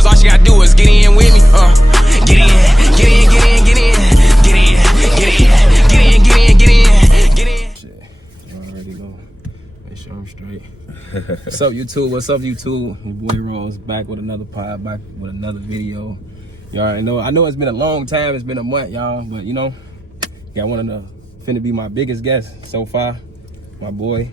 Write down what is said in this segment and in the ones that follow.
rules, all she gotta do is get in with me. Get in, get in, get in, get in, get in, get in, get in, get in, get in, get in. Shit, you already know. Make sure I'm straight. What's up, YouTube? What's up, YouTube? Your boy Rose back with another pod, back with another video. Y'all already know. I know it's been a long time. It's been a month, y'all, but you know, got one of the finna be my biggest guest so far. My boy.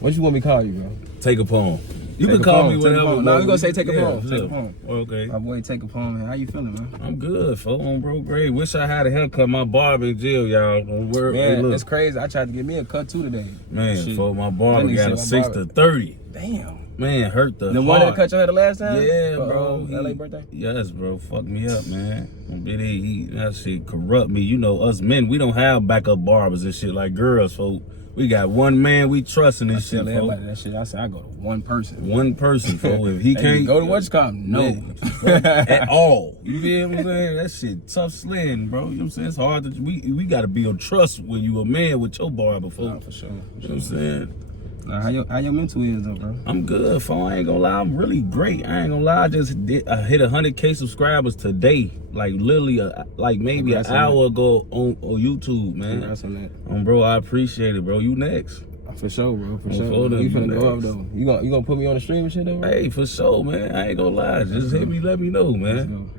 What you want me to call you, bro? Take a poem. You can call me whatever. No, we gonna say take a poem. Take a poem. Okay. My boy, take a poem, man. How you feeling, man? I'm good, folks. Bro, great. Wish I had a haircut. My barber in jail, y'all. Man, it's crazy. I tried to get me a cut too today. Man, folks, my barber got a 6 to 30. Damn. Man, hurt the one that cut your hair the last time? Yeah, bro. LA birthday? Yes, bro. Fucked me up, man. That shit corrupt me. You know, us men, we don't have backup barbers and shit like girls, folks. We got one man we trust in this shit, folks. Everybody that shit. I said I go to one person. One person, folks. If he can't go to what's called no at all. You feel what I'm saying? That shit tough sledding, bro. You know what I'm saying? It's hard to we gotta build trust when you a man with your barber, folks. Nah, for sure. You know what I'm saying? Now, how your mental is though, bro? I'm good, folks. I ain't gonna lie, I'm really great. I ain't gonna lie, I hit 100K subscribers today. Like literally, like maybe an hour ago on YouTube, man. Congrats on that. Bro, I appreciate it, bro. You next. For sure, bro. For sure. You finna go up though. You gonna put me on the stream and shit though, bro? Hey, for sure, man. I ain't gonna lie. Just hit me, let me know, man.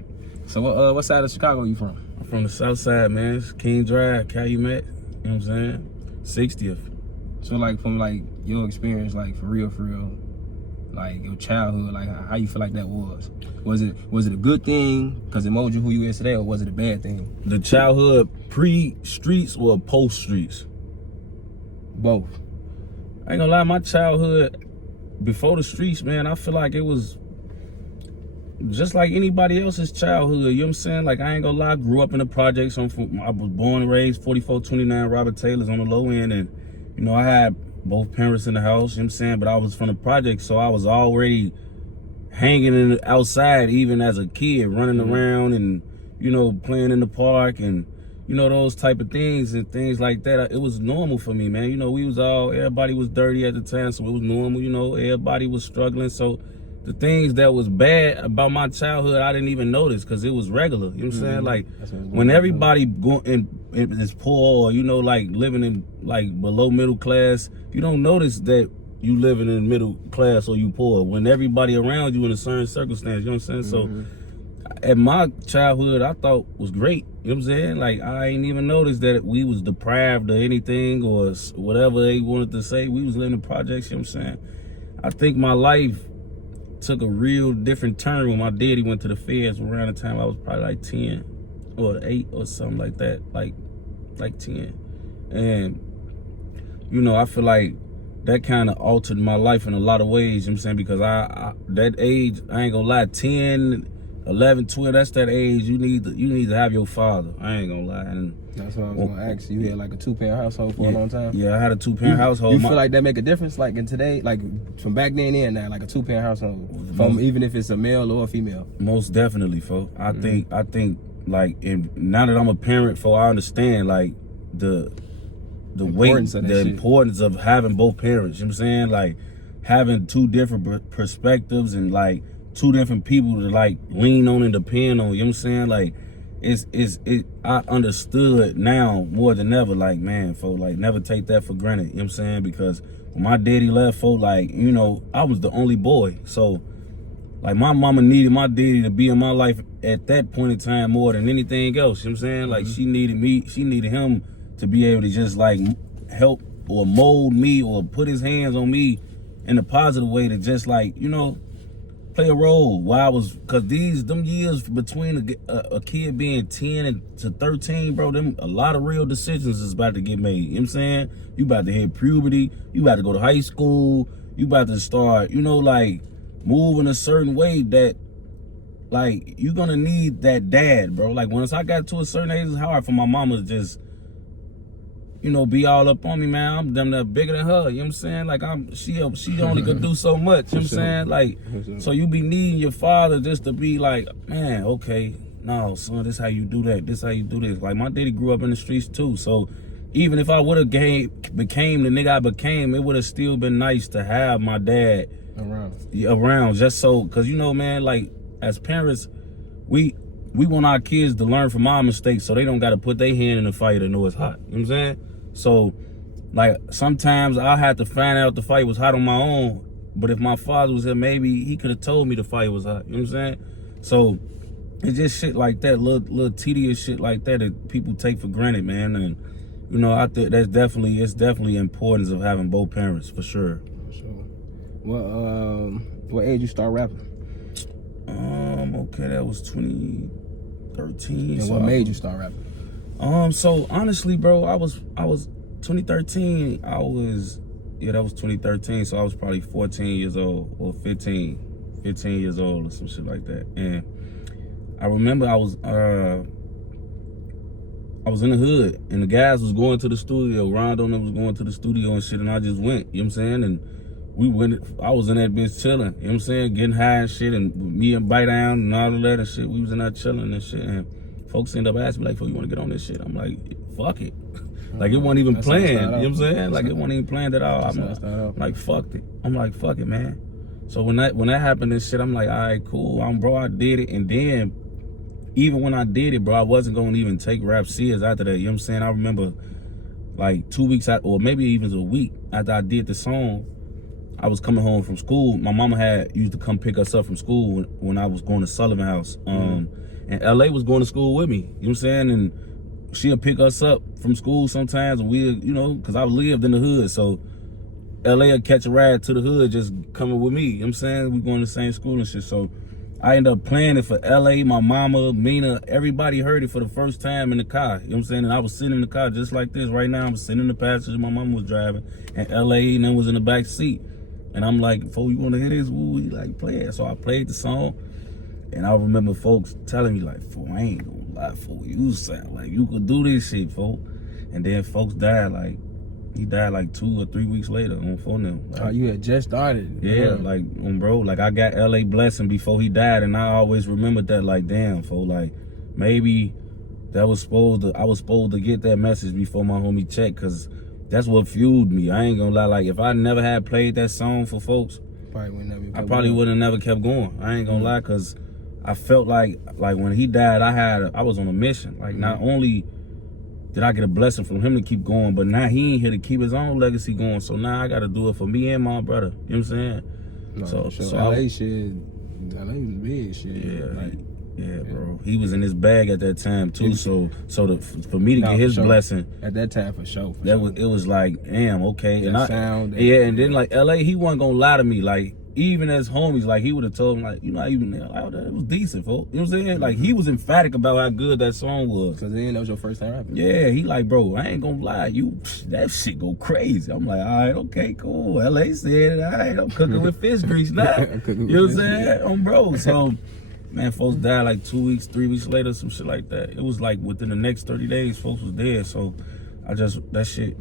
So what side of Chicago you from? I'm from the south side, man. It's King Drive, Calumet. You know what I'm saying? 60th. So like from like your experience, like for real, like your childhood, like how you feel like that was? Was it a good thing because it molded you who you is today, or was it a bad thing? The childhood pre-streets or post-streets? Both. I ain't gonna lie, my childhood before the streets, man, I feel like it was just like anybody else's childhood. You know what I'm saying? Like, I ain't gonna lie, I grew up in the projects. I was born and raised 4429 Robert Taylor's on the low end, and you know, I had both parents in the house, you know what I'm saying? But I was from the project, so I was already hanging outside even as a kid, running around and, you know, playing in the park and, you know, those type of things and things like that. It was normal for me, man. You know, everybody was dirty at the time, so it was normal, you know, everybody was struggling. So the things that was bad about my childhood, I didn't even notice because it was regular. You know what I'm saying? Like, when everybody is poor or, you know, like living in like below middle class, you don't notice that you living in middle class or you poor when everybody around you in a certain circumstance. You know what I'm saying? So at my childhood, I thought was great. You know what I'm saying? Like, I ain't even noticed that we was deprived of anything or whatever they wanted to say. We was living in projects. You know what I'm saying? I think my life took a real different turn when my daddy went to the feds around the time I was probably like 10 or 8 or something like that, like 10. And, you know, I feel like that kind of altered my life in a lot of ways, you know what I'm saying? Because I that age, I ain't gonna lie, 10, 11, 12, that's that age you need to have your father. I ain't gonna lie. And that's what I was gonna ask you. You had like a 2-parent household for a long time? Yeah, I had a 2-parent household. You feel like that make a difference, like in today, like from back then and now, like a 2-parent household, from even if it's a male or a female? Most definitely, folks. I think like, now that I'm a parent, I understand like the importance of having both parents. You know what I'm saying? Like having 2 different perspectives and like 2 different people to like lean on and depend on. You know what I'm saying? Like I understood now more than ever. Like, man, like never take that for granted. You know what I'm saying? Because when my daddy left, like, you know, I was the only boy, so like my mama needed my daddy to be in my life at that point in time more than anything else. You know what I'm saying? Like she needed him to be able to just like help or mold me or put his hands on me in a positive way to just like, you know, play a role while I was, cause them years between a kid being 10 to 13, bro, a lot of real decisions is about to get made. You know what I'm saying? You about to hit puberty, you about to go to high school, you about to start, you know, like move in a certain way that like you're gonna need that dad, bro. Like once I got to a certain age, it's hard for my mama to just, you know, be all up on me, man. I'm damn near bigger than her. You know what I'm saying? Like she only could do so much. You know what I'm saying? Like, so you be needing your father just to be like, man, okay, no, son, this how you do that. This how you do this. Like my daddy grew up in the streets too. So even if I would have became the nigga I became, it would have still been nice to have my dad around just so, cause you know, man, like as parents, we want our kids to learn from our mistakes so they don't got to put their hand in the fire to know it's hot. You know what I'm saying? So, like, sometimes I had to find out the fire was hot on my own, but if my father was here, maybe he could have told me the fire was hot. You know what I'm saying? So, it's just shit like that, little tedious shit like that people take for granted, man. And, you know, I think it's definitely importance of having both parents, for sure. For sure. Well, what age you start rapping? Okay, that was 2013. And what made you start rapping? So honestly, bro, I was 2013. That was 2013. So I was probably 14 years old or 15 years old or some shit like that. And I remember I was in the hood and the guys was going to the studio. Rondo and them was going to the studio and shit, and I just went. You know what I'm saying? And I was in that bitch chilling, you know what I'm saying, getting high and shit, and me and Bite Down and all of that and shit. We was in there chilling and shit, and folks end up asking me like, you want to get on this shit? I'm like, fuck it. Like, it wasn't even planned, you know what I'm saying? Like, it wasn't even planned at all. I'm like, fuck it. I'm like, fuck it, man. So when that happened and shit, I'm like, all right, cool. Bro, I did it. And then, even when I did it, bro, I wasn't going to even take rap serious after that, you know what I'm saying? I remember, like, 2 weeks out, or maybe even a week after I did the song, I was coming home from school. My mama used to come pick us up from school when I was going to Sullivan House. And LA was going to school with me, you know what I'm saying? And she'll pick us up from school sometimes, and we'll, you know, because I lived in the hood, so LA will catch a ride to the hood just coming with me, you know what I'm saying? We going to the same school and shit, so I ended up playing it for LA, my mama, Mina, everybody heard it for the first time in the car, you know what I'm saying? And I was sitting in the car just like this right now. I'm sitting in the passenger, my mama was driving, and LA and then was in the back seat. And I'm like, "Fo, you want to hear this? Woo, he like, play it." So I played the song, and I remember folks telling me like, "Fo, I ain't gonna lie, Fo, you sound like you could do this shit, Fo." And then folks died he died like 2 or 3 weeks later on phone them. Like, You had just started. Yeah, like, bro, like I got LA blessing before he died, and I always remembered that, like, damn, Fo, like, maybe I was supposed to get that message before my homie checked, cause that's what fueled me. I ain't gonna lie. Like, if I never had played that song for folks, I probably would have never kept going. I ain't gonna lie, cause I felt like when he died, I was on a mission. Like, not only did I get a blessing from him to keep going, but now he ain't here to keep his own legacy going. So now I gotta do it for me and my brother. You know what I'm saying? No, so LA was big shit. Yeah, like, yeah, bro. He was in his bag at that time too. For me to get his blessing at that time, for sure. It was like, damn, okay. And and then like LA, he wasn't gonna lie to me. Like, even as homies, like, he would have told me, like, you know, even it was decent, folks. You know what I'm saying? Like, he was emphatic about how good that song was. Cause then that was your first time rapping. Yeah, he like, bro, I ain't gonna lie, that shit go crazy. I'm like, all right, okay, cool. LA said it, all right, I'm cooking with fish grease now. You know what I'm saying? Bro, so. Man, folks died like 2 weeks, 3 weeks later, some shit like that. It was like within the next 30 days, folks was dead. So that shit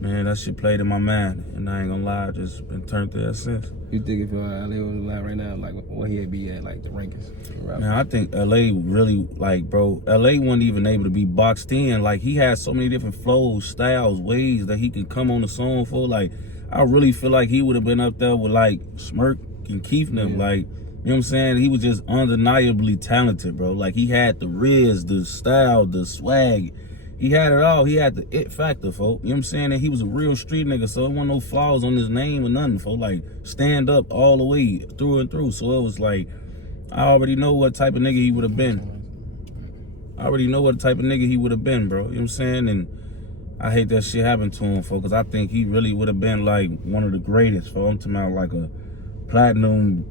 played in my mind. And I ain't gonna lie, I just been turned to that since. You think if LA was alive right now, like, what he'd be at, like, the rankings? Man, I think LA really, like, bro, LA wasn't even able to be boxed in. Like, he had so many different flows, styles, ways that he could come on the song for. Like, I really feel like he would have been up there with, like, Smirk and Keef and them, like, you know what I'm saying? He was just undeniably talented, bro. Like, he had the riz, the style, the swag. He had it all. He had the it factor, folks. You know what I'm saying? And he was a real street nigga, so there wasn't no flaws on his name or nothing, folks. Like, stand up all the way, through and through. So it was like, I already know what type of nigga he would have been. Bro. You know what what I'm saying? And I hate that shit happened to him, folks, because I think he really would have been, like, one of the greatest, folks. I'm talking about, like, a platinum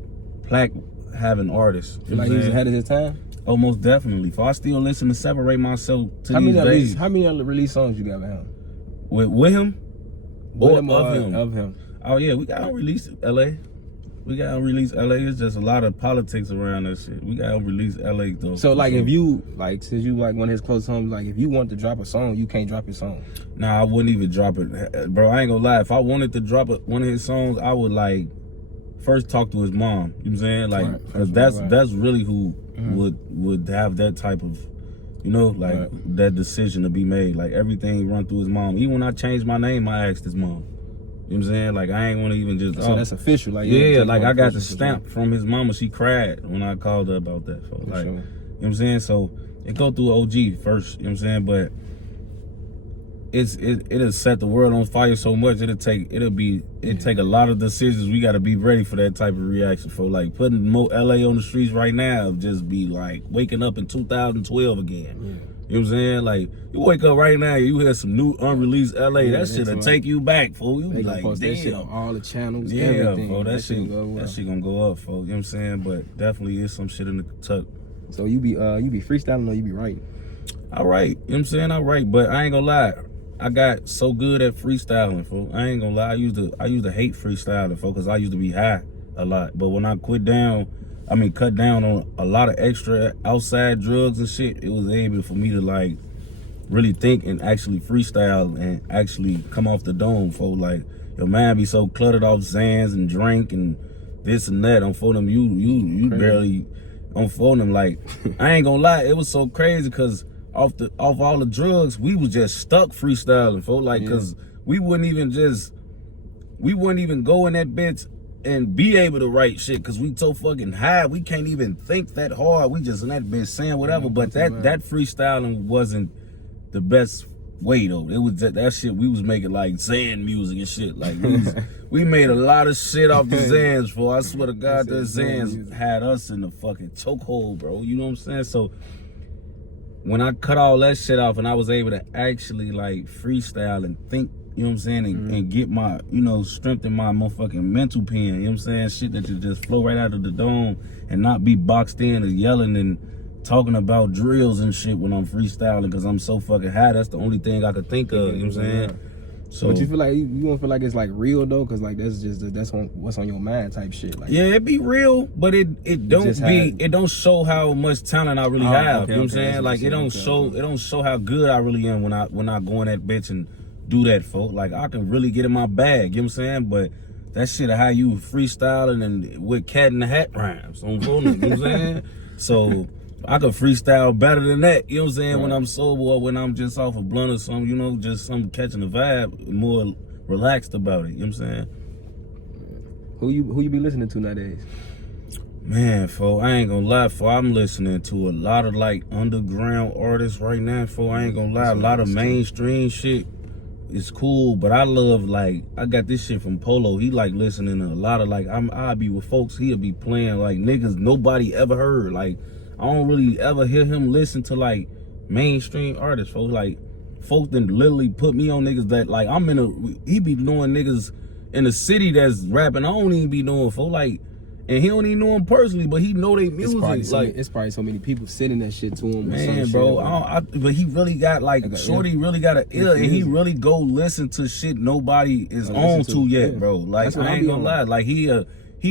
plaque having artist. You like he was ahead of his time? Oh, most definitely. For I still listen to Separate Myself to how these days. How many unreleased songs you got with him? With him? Or of him? Oh, yeah, we got Unreleased LA. It's just a lot of politics around that shit. We got Unreleased LA, though. So, like, if you, like, since you, like, one of his close homies, like, if you want to drop a song, you can't drop his song? Nah, I wouldn't even drop it. Bro, I ain't gonna lie. If I wanted to drop one of his songs, I would, like, first talk to his mom. You know what I'm saying? Like, cause that's really who would have that type of, you know, like, that decision to be made. Like, everything run through his mom. Even when I changed my name, I asked his mom. You know what I'm saying? Like, I ain't want to even just... So that's official. Like, yeah, like, I got the stamp from his mama. She cried when I called her about that. So, like, you know what I'm saying? So, it go through OG first, you know what I'm saying? But it'll set the world on fire so much. It'll take a lot of decisions. We got to be ready for that type of reaction. For, like, putting more LA on the streets right now, just be, like, waking up in 2012 again. Yeah. You know what I'm saying? Like, you wake up right now, you hear some new unreleased LA, that shit'll take you back, fool. You be like, damn. That shit on all the channels, yeah, everything. Bro, that shit gonna go up, fool. You know what I'm saying? But definitely is some shit in the tuck. So you be freestyling or you be writing? I write, you know what I'm saying? I write, but I ain't gonna lie. I got so good at freestyling, fool. I ain't gonna lie. I used to hate freestyling, fool, because I used to be high a lot. But when I cut down on a lot of extra outside drugs and shit, it was able for me to, like, really think and actually freestyle and actually come off the dome, fool. Like, your mind be so cluttered off Zans and drink and this and that. On for them, you barely on for them. Like, I ain't gonna lie, it was so crazy because off all the drugs, we was just stuck freestyling, fool. Like, cause we wouldn't even go in that bitch and be able to write shit because we so fucking high. We can't even think that hard. We just in that bitch saying whatever. But that freestyling wasn't the best way though. It was that shit we was making like Zan music and shit. Like we made a lot of shit off the Zans, for I swear to God, that Zans had us in the fucking chokehold, bro. You know what I'm saying? So when I cut all that shit off and I was able to actually like freestyle and think, you know what I'm saying, and get my, you know, strengthen my motherfucking mental pen, you know what I'm saying, shit that you just flow right out of the dome and not be boxed in and yelling and talking about drills and shit when I'm freestyling because I'm so fucking high. That's the only thing I could think of, you know what I'm saying? So, but you feel like you don't feel like it's like real though, because like that's what's on your mind type shit. Like, yeah, it be real, but it don't show how much talent I really have. Okay, you know what I'm saying? Like it don't show how good I really am when I go in that bitch and do that, folk. Like I can really get in my bag, you know what I'm saying? But that shit of how you freestyling and with cat in the hat rhymes on phone, you know what I'm saying? So I could freestyle better than that, you know what I'm saying, right, when I'm sober or when I'm just off a blunt or something, you know, just some catching the vibe, more relaxed about it, you know what I'm saying? Who you be listening to nowadays? Man, fo, I ain't gonna lie, fo, I'm listening to a lot of like underground artists right now, fo. I ain't gonna lie, a lot of mainstream shit is cool, but I love, like, I got this shit from Polo. He like listening to a lot of like, I'll be with folks, he'll be playing like niggas nobody ever heard. Like, I don't really ever hear him listen to like mainstream artists, folks. Like, folks that literally put me on niggas that like he be knowing niggas in the city that's rapping. I don't even be knowing, folks. Like, and he don't even know them personally, but he know they music. It's probably so many people sending that shit to him. Man, bro, but he really got like shorty really got an ear, and he really go listen to shit nobody is on to yet, bro. Like, I ain't gonna lie, like he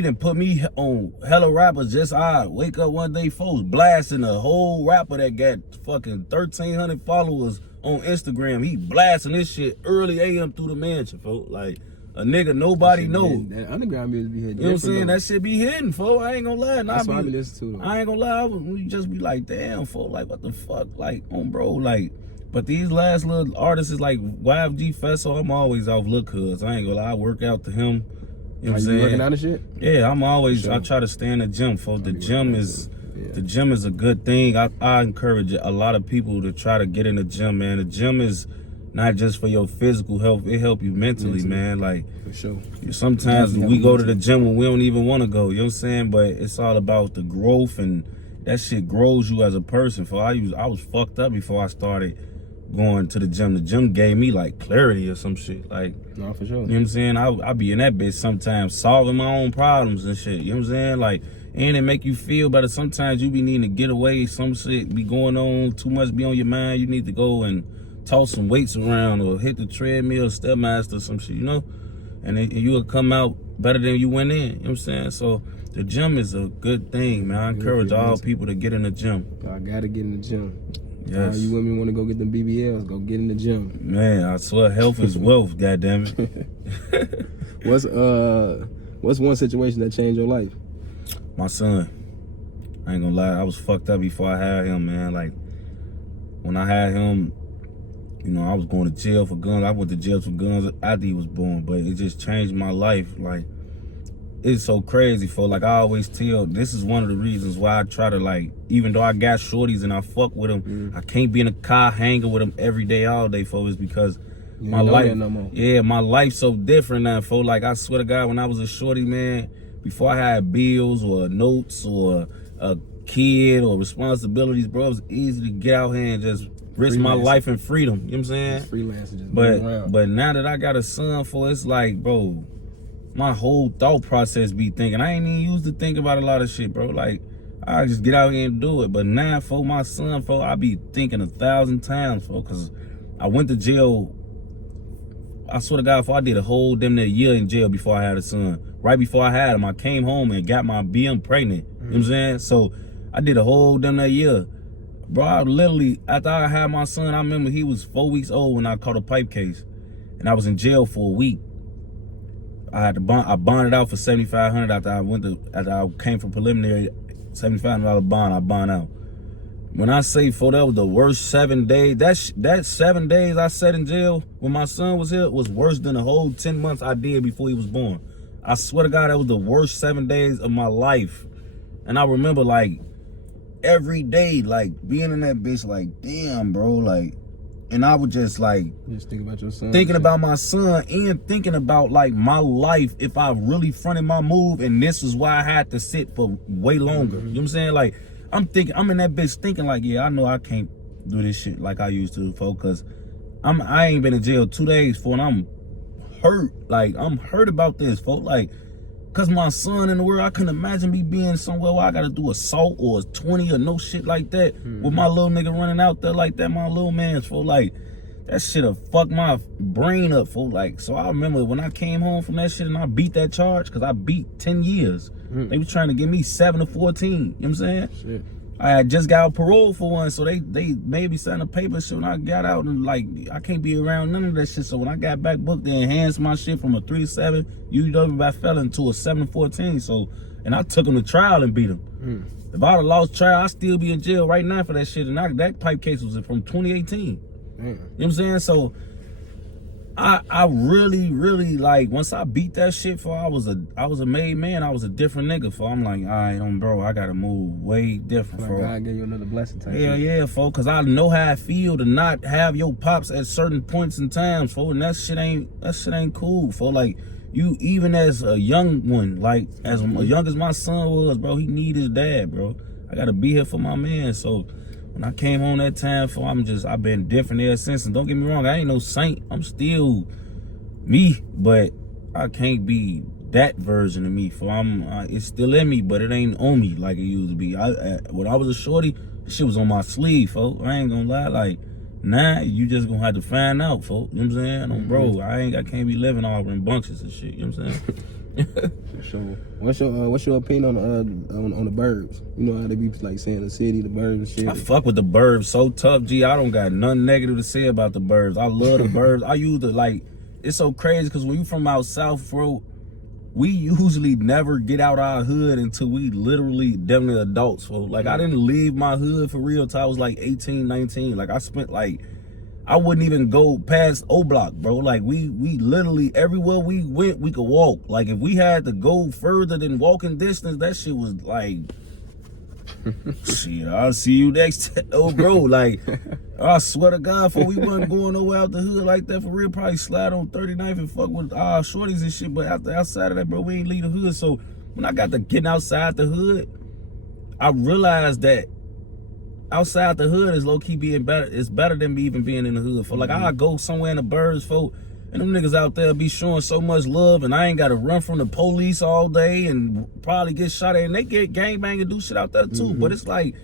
done put me on hella rappers. Just I wake up one day, folks blasting a whole rapper that got fucking 1,300 followers on Instagram. He blasting this shit early AM through the mansion, folks. Like, a nigga nobody know. That underground music be hitting. You know what I'm saying? That shit be hitting, folks. I ain't gonna lie. That's what I be listening to, though. I ain't gonna lie. We just be like, damn, folks. Like, what the fuck? Like, bro, like. But these last little artists is like YFG Fesso. I'm always off look, cuz I ain't gonna lie. I work out to him. You know what I'm saying? Working out of shit? Yeah, I'm always, I try to stay in the gym, folks. The gym is a good thing. I encourage a lot of people to try to get in the gym, man. The gym is not just for your physical health, it help you mentally, man. Like, for sure. Sometimes we go to the gym when we don't even want to go, you know what I'm saying? But it's all about the growth, and that shit grows you as a person. I was fucked up before I started going to the gym. The gym gave me like clarity or some shit. Like, no, for sure. You know what I'm saying? I be in that bitch sometimes solving my own problems and shit. You know what I'm saying? Like, and it make you feel better. Sometimes you be needing to get away. Some shit be going on, too much be on your mind. You need to go and toss some weights around or hit the treadmill, Stepmaster or some shit, you know? And you will come out better than you went in. You know what I'm saying? So the gym is a good thing, man. I encourage all people to get in the gym. I gotta get in the gym. Yes. You women want to go get them BBLs, go get in the gym. Man, I swear health is wealth, goddammit. What's one situation that changed your life? My son. I ain't gonna lie, I was fucked up before I had him, man. Like, when I had him, You know, I was going to jail for guns. I went to jail for guns after he was born, but it just changed my life. Like, it's so crazy, for like I always tell, this is one of the reasons why I try to, like, even though I got shorties and I fuck with them, I can't be in a car hanging with them every day, all day, folks, is because my life, my life's so different now, folks. Like, I swear to God, when I was a shorty, man, before I had bills or notes or a kid or responsibilities, bro, it was easy to get out here and just risk my life and freedom. You know what I'm saying? Freelancing, but now that I got a son, for it's like, bro, my whole thought process be thinking. I ain't even used to think about a lot of shit, bro. Like, I just get out here and do it. But now, for my son, for I be thinking 1,000 times, for, because I went to jail. I swear to God, for I did a whole damn near year in jail before I had a son. Right before I had him, I came home and got my BM pregnant. You know what I'm saying? So I did a whole damn near year. Bro, I literally, after I had my son, I remember he was 4 weeks old when I caught a pipe case. And I was in jail for a week. I bonded out for $7,500 after I came from preliminary, $7,500 bond, I bond out. When I say, for that was the worst 7 days, that 7 days I sat in jail when my son was here was worse than the whole 10 months I did before he was born. I swear to God, that was the worst 7 days of my life. And I remember, like, every day, like, being in that bitch, like, damn, bro, like, and I would just, like, thinking about your son, thinking about my son, and thinking about, like, my life if I really fronted my move, and this is why I had to sit for way longer. You know what I'm saying? Like, I'm in that bitch thinking, like, yeah, I know I can't do this shit like I used to, folks, because I ain't been in jail 2 days, and I'm hurt. Like, I'm hurt about this, folks. Like, because my son in the world, I couldn't imagine me being somewhere where I got to do assault or 20 or no shit like that with my little nigga running out there like that, my little man's, for like, that shit'll fuck my brain up, for like. So I remember when I came home from that shit and I beat that charge, because I beat 10 years. They was trying to give me 7 to 14. You know what I'm saying? Shit. I had just got parole for one, so they made me sign a paper shit when I got out, and like, I can't be around none of that shit. So when I got back booked, they enhanced my shit from a 3 to 7 UW by felon to a 7 to 14. So, and I took him to trial and beat him. If I'd have lost trial, I'd still be in jail right now for that shit. And that pipe case was from 2018. You know what I'm saying? So I really, really, like, once I beat that shit, for I was a made man. I was a different nigga, for I'm like, all right, bro, I gotta move way different, like for God gave you another blessing type. Yeah, for, cause I know how I feel to not have your pops at certain points in times, for, and that shit ain't cool, for, like, you, even as a young one, like, as young as my son was, bro, he need his dad, bro. I gotta be here for my man. So when I came home that time, for, I've been different ever since. And don't get me wrong, I ain't no saint. I'm still me, but I can't be that version of me. For it's still in me, but it ain't on me like it used to be. When I was a shorty, shit was on my sleeve, folks. I ain't gonna lie, like, nah, you just gonna have to find out, folks. You know what I'm saying? Bro, I can't be living all in bunches and shit. You know what I'm saying? For sure. What's your opinion on the burbs? You know how they be like saying the city, the burbs and shit. I fuck with the burbs so tough, G. I don't got nothing negative to say about the burbs. I love the burbs. I used to, like, it's so crazy because when you from out south, bro, we usually never get out our hood until we literally definitely adults. So, like, I didn't leave my hood for real till I was like 18, 19. Like, I spent, like, I wouldn't even go past O Block, bro. Like, we literally, everywhere we went, we could walk. Like, if we had to go further than walking distance, that shit was like, shit, I'll see you next time. Oh, bro, like, I swear to God, for we wasn't going nowhere out the hood like that for real. Probably slide on 39th and fuck with shorties and shit. But outside of that, bro, we ain't leave the hood. So when I got to getting outside the hood, I realized that outside the hood is low-key being better. It's better than me even being in the hood. For like, I go somewhere in the burbs, folk, and them niggas out there be showing so much love, and I ain't got to run from the police all day and probably get shot at. And they get gangbang and do shit out there too. But it's like,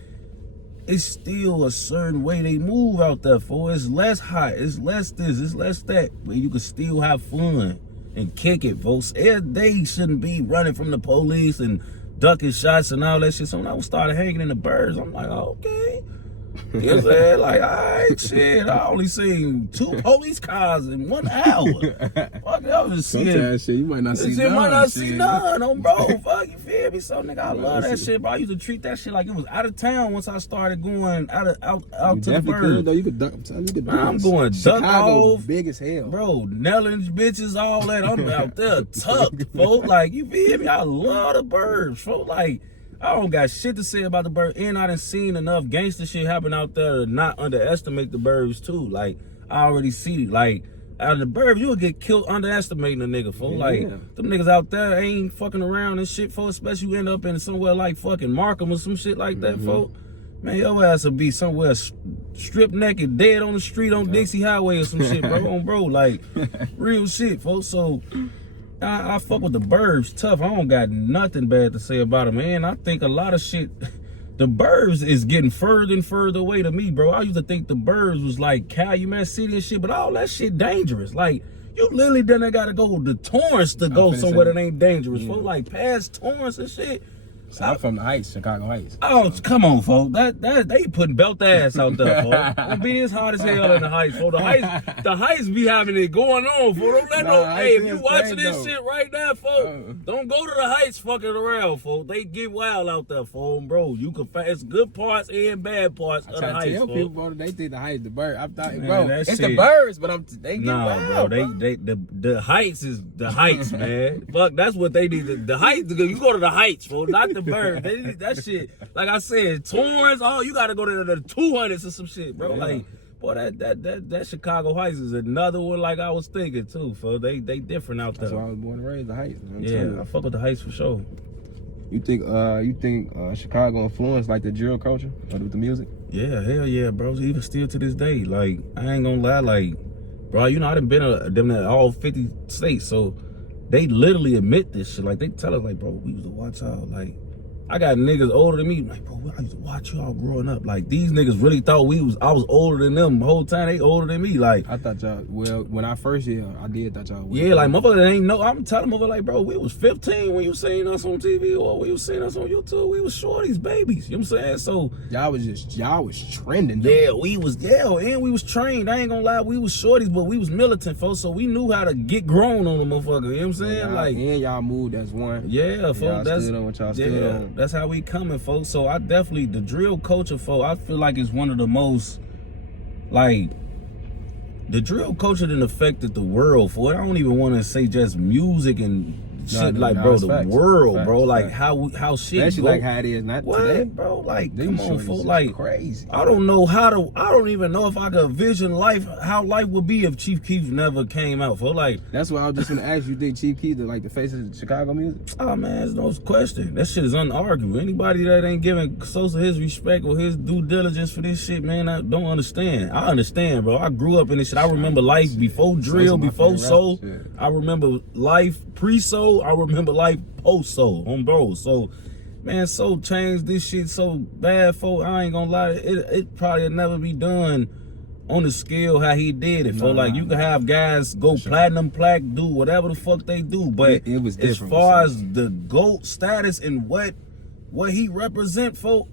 it's still a certain way they move out there, for it's less hot, it's less this, it's less that, but you can still have fun and kick it, folks. They shouldn't be running from the police and ducking shots and all that shit. So when I started hanging in the birds, I'm like, okay, You know what I'm saying? Like, all right, shit, I only seen 2 police cars in 1 hour. Fuck, I was just seeing. Sometimes shit, you might not see none. Might not see none, on bro. Fuck, you feel me? So, nigga, I love that shit, bro. I used to treat that shit like it was out of town once I started going out to the bird. Though. You could duck. I'm going duck Chicago, off. big as hell. Bro, Nellens, bitches, all that. I'm out there tucked, folks. Like, you feel me? I love the burbs, folks. Like, I don't got shit to say about the burbs. And I done seen enough gangster shit happen out there to not underestimate the burbs, too. Like, I already see, like, out of the burbs, you would get killed underestimating a nigga, folks. Like, them niggas out there ain't fucking around and shit, folks. Especially you end up in somewhere like fucking Markham or some shit like that, folks. Man, your ass would be somewhere stripped naked, dead on the street on Dixie Highway or some shit, bro. On bro, like, real shit, folks. So, I fuck with the burbs tough. I don't got nothing bad to say about them, man. I think a lot of shit, the burbs is getting further and further away to me, bro. I used to think the burbs was like Calumet City and shit, but all that shit dangerous. Like, you literally done gotta go to Torrance to go somewhere that ain't dangerous, folks. Like, past Torrance and shit. So I'm from the Heights, Chicago Heights. Oh, come on, folks. That they putting belt ass out there, folks. Don't be as hot as hell in the Heights, folks. The Heights be having it going on, folks. Don't let hey, if you watching this shit right now, folks, don't go to the Heights fucking around, folks. They get wild out there, folks, bro. You can find it's good parts and bad parts of the Heights, folks. People, bro, they think the Heights the bird. I thought, man, bro, it's the birds, but they get wild, bro. The Heights is the Heights, man. Fuck, that's what they need. The Heights, you go to the Heights, folks, not the bird. They need that shit, like I said, Torrance, you gotta go to the 200s or some shit, bro. Like, boy, that Chicago Heights is another one like I was thinking too, for they different out there. That's why I was born and raised, the Heights. I fuck with the Heights for sure. You think Chicago influenced like the drill culture or with the music? Yeah, hell yeah, bro. Even still to this day, like, I ain't gonna lie, like, bro, you know, I done been to them in all 50 states, so they literally admit this shit. Like, they tell us, like, bro, we used to watch out, like, I got niggas older than me, like, bro, I used to watch y'all growing up. Like, these niggas really thought I was older than them the whole time. They older than me. Like, I thought y'all, well, when I first I did thought y'all. Yeah, like, motherfuckers ain't know. I'm telling motherfuckers, like, bro, we was 15 when you seen us on TV or when you seen us on YouTube. We was shorties, babies. You know what I'm saying? So y'all was trending. Though. Yeah, and we was trained. I ain't gonna lie, we was shorties, but we was militant, folks. So we knew how to get grown on the motherfucker. You know what I'm saying? Like, and y'all moved as one. Yeah, folks. That's stood on what y'all stood on. That's how we coming, folks. So I definitely, the drill culture, folks, I feel like it's one of the most, like, the drill culture done affected the world, for it. I don't even want to say just music and shit, bro, the facts, world, facts, bro, like how shit. Especially like how it is not today, bro. Like, come on, folks, like, crazy. I don't even know if I could envision how life would be if Chief Keef never came out, folks. Like, that's why I was just gonna ask you, think Chief Keef the face of Chicago music? Oh man, there's no question. That shit is unarguable. Anybody that ain't giving Sosa his respect or his due diligence for this shit, man, I don't understand. I understand, bro. I grew up in this shit. I remember life before drill, before soul. I remember life pre-soul. I remember life post-soul, bro. So, man, Soul changed this shit so bad, folks. I ain't gonna lie, it probably never be done on the scale how he did it. Like, you can have guys go platinum plaque, do whatever the fuck they do, but it was as far as the GOAT status and what he represent, folks,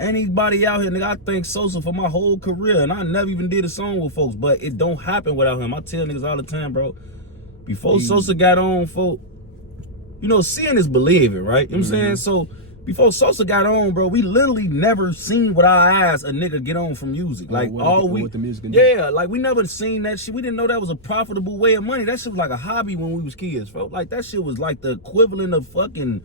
anybody out here, nigga, I thank Sosa for my whole career, and I never even did a song with folks, but it don't happen without him. I tell niggas all the time, bro, before Sosa got on, folks, you know, seeing is believing, right? You know what I'm saying? So, before Sosa got on, bro, we literally never seen with our eyes a nigga get on from music. Like, what the music can do. Yeah, like, we never seen that shit. We didn't know that was a profitable way of money. That shit was like a hobby when we was kids, bro. Like, that shit was like the equivalent of fucking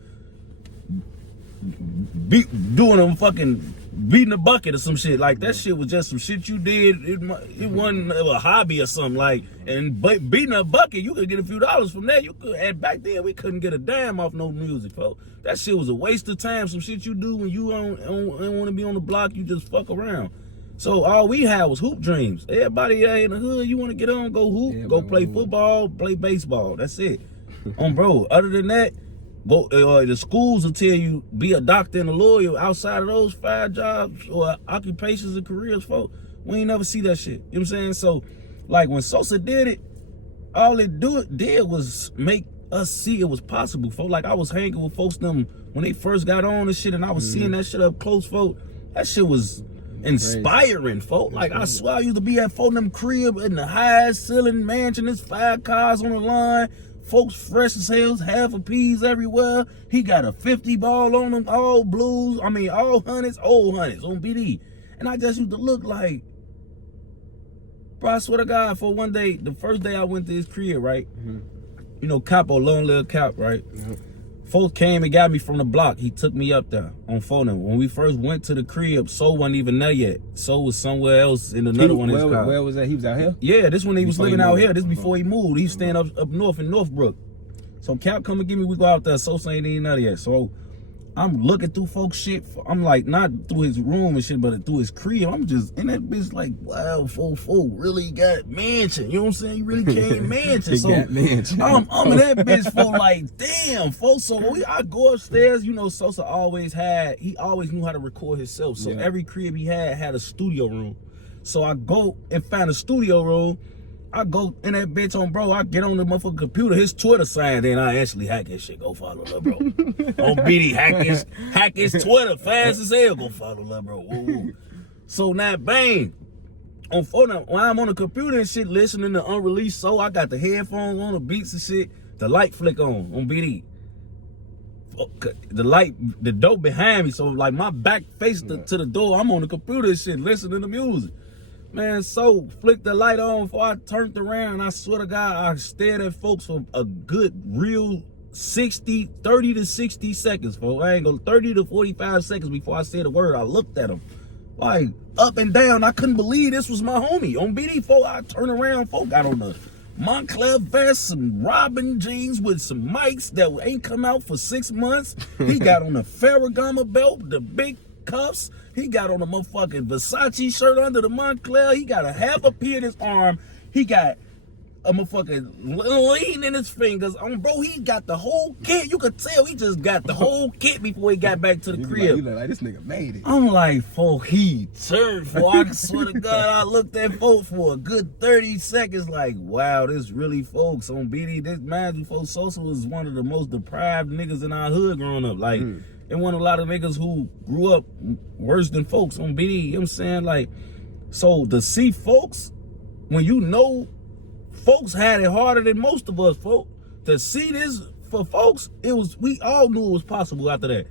beating a bucket or some shit. Like, that shit was just some shit you did. It wasn't a hobby or something. Like, and beating a bucket, you could get a few dollars from that. You could, and back then we couldn't get a dime off no music, folks. That shit was a waste of time. Some shit you do when you don't want to be on the block, you just fuck around. So all we had was hoop dreams. Everybody in the hood, you want to get on, go hoop, go play football, play baseball. That's it. Bro, other than that, go the schools will tell you be a doctor and a lawyer. Outside of those 5 jobs or occupations and careers, folks, we ain't never see that shit. You know what I'm saying? So, like, when Sosa did it, all it did was make us see it was possible, folks. Like, I was hanging with folks them when they first got on and shit, and I was seeing that shit up close, folks. That shit was inspiring, folk. Like, I swear I used to be at folk them crib in the highest ceiling mansion. There's 5 cars on the line. Folks fresh as hell, half a peas everywhere. He got a 50 ball on them, all blues. I mean, all hundreds, old hundreds on BD. And I just used to look like, bro, I swear to God, for one day, the first day I went to his crib, right? You know, Capo, Long Little Cap, right? Folks came and got me from the block. He took me up there on phone. When we first went to the crib, Soul wasn't even there yet. Soul was somewhere else in another one of his cars. Where was that? He was out here? Yeah, this when he was living out here. This before he moved. He was staying up north in Northbrook. So Cap come and get me. We go out there. Soul ain't even there yet. So I'm looking through folks' shit. I'm like, not through his room and shit, but through his crib. I'm just in that bitch like, wow, folk really got mansion. You know what I'm saying? He really came mansion. So I'm in that bitch for like, damn, folks. So I go upstairs, you know, Sosa he always knew how to record himself. So every crib he had a studio room. So I go and find a studio room. I go in that bitch on bro. I get on the motherfucking computer, his Twitter sign, then I actually hack his shit. Go follow lil' bro. On BD, hack his Twitter fast as hell. Go follow lil' bro. Woo. So now, bang. When I'm on the computer and shit, listening to Unreleased, so I got the headphones on, the beats and shit. The light flick on BD. The door behind me, so like my back face to the door. I'm on the computer and shit, listening to music. Man, so flicked the light on before I turned around. I swear to God, I stared at folks for a good, real 30 to 60 seconds, folks. I ain't gonna 30 to 45 seconds before I said a word. I looked at him, like up and down. I couldn't believe this was my homie. On BD, folks, I turned around, folks got on the Montclair vest, some Robin jeans with some mics that ain't come out for 6 months. He got on a Ferragamo belt, the big cuffs. He got on a motherfucking Versace shirt under the Montclair. He got a half a pea in his arm. He got a motherfucking lean in his fingers. Bro, he got the whole kit. You could tell he just got the whole kit before he got back to the crib. You look like this nigga made it. I'm like, folk, he turned, folk. I swear to God, I looked at folk for a good 30 seconds like, wow, this really folks on BD. This mind you, folks, Sosa was one of the most deprived niggas in our hood growing up. Like, and one of a lot of niggas who grew up worse than folks on BD, you know what I'm saying? Like, so to see folks, when you know folks had it harder than most of us, folks, to see this for folks, we all knew it was possible after that.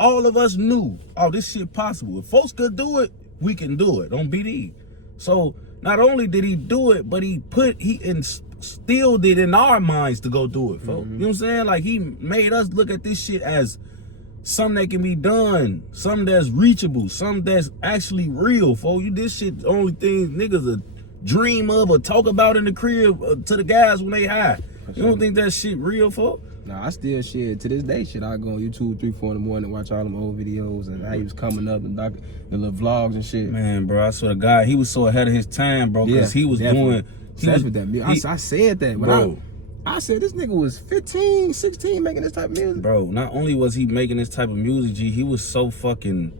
All of us knew, oh, this shit possible. If folks could do it, we can do it on BD. So not only did he do it, but he instilled it in our minds to go do it, folks. You know what I'm saying? Like, he made us look at this shit as something that can be done, something that's reachable, something that's actually real, folks. This shit the only thing niggas dream of or talk about in the crib to the guys when they high. You don't think that shit real, folks? Nah, I still shit to this day. Shit, I go on YouTube 3, 4 in the morning and watch all them old videos and how he was coming up and the little vlogs and shit. Man, bro, I swear to God, he was so ahead of his time, bro, because he was doing. I said that, but bro. I said this nigga was 15, 16 making this type of music. Bro, not only was he making this type of music, G, he was so fucking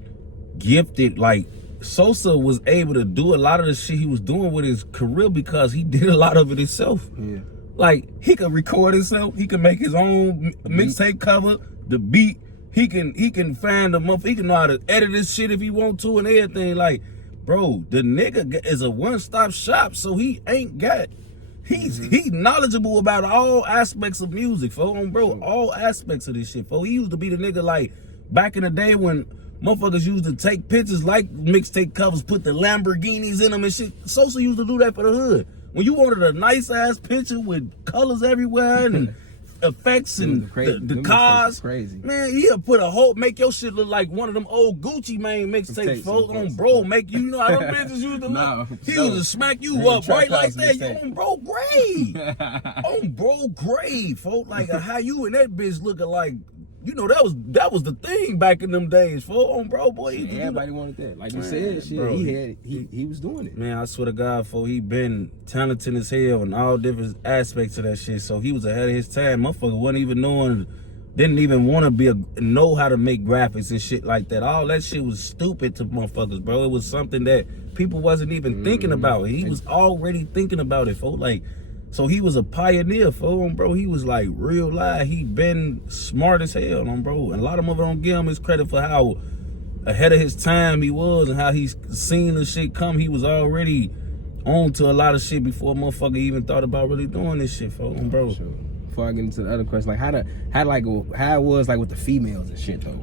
gifted. Like, Sosa was able to do a lot of the shit he was doing with his career because he did a lot of it himself. Yeah. Like, he could record himself. He could make his own mixtape cover, the beat. He can find he can know how to edit this shit if he want to and everything. Like, bro, the nigga is a one-stop shop, so he ain't got. He's knowledgeable about all aspects of music, folks. Bro, all aspects of this shit, folks. He used to be the nigga like back in the day when motherfuckers used to take pictures like mixtape covers, put the Lamborghinis in them and shit. Sosa used to do that for the hood. When you wanted a nice ass picture with colors everywhere and effects and the cars, crazy. Man, he'll put make your shit look like one of them old Gucci Mane mixtapes, folks. On bro, make you know how them bitches used to look. He used to smack you up right like that. You on bro grave, on bro grave, folks. Like how you and that bitch looking like. You know, that was the thing back in them days, folks. On bro, boy. Everybody wanted that. Like you said, shit, bro, he was doing it. Man, I swear to God, folks, he been talented as hell in all different aspects of that shit. So he was ahead of his time. Motherfucker didn't even want to know how to make graphics and shit like that. All that shit was stupid to motherfuckers, bro. It was something that people wasn't even thinking about. He was already thinking about it, folks. Like, so he was a pioneer, bro. He was like real live. He been smart as hell, bro. And a lot of them don't give him his credit for how ahead of his time he was, and how he's seen the shit come. He was already on to a lot of shit before a motherfucker even thought about really doing this shit, folks, bro. Sure. Before I get into the other question, like how it was like with the females and shit though.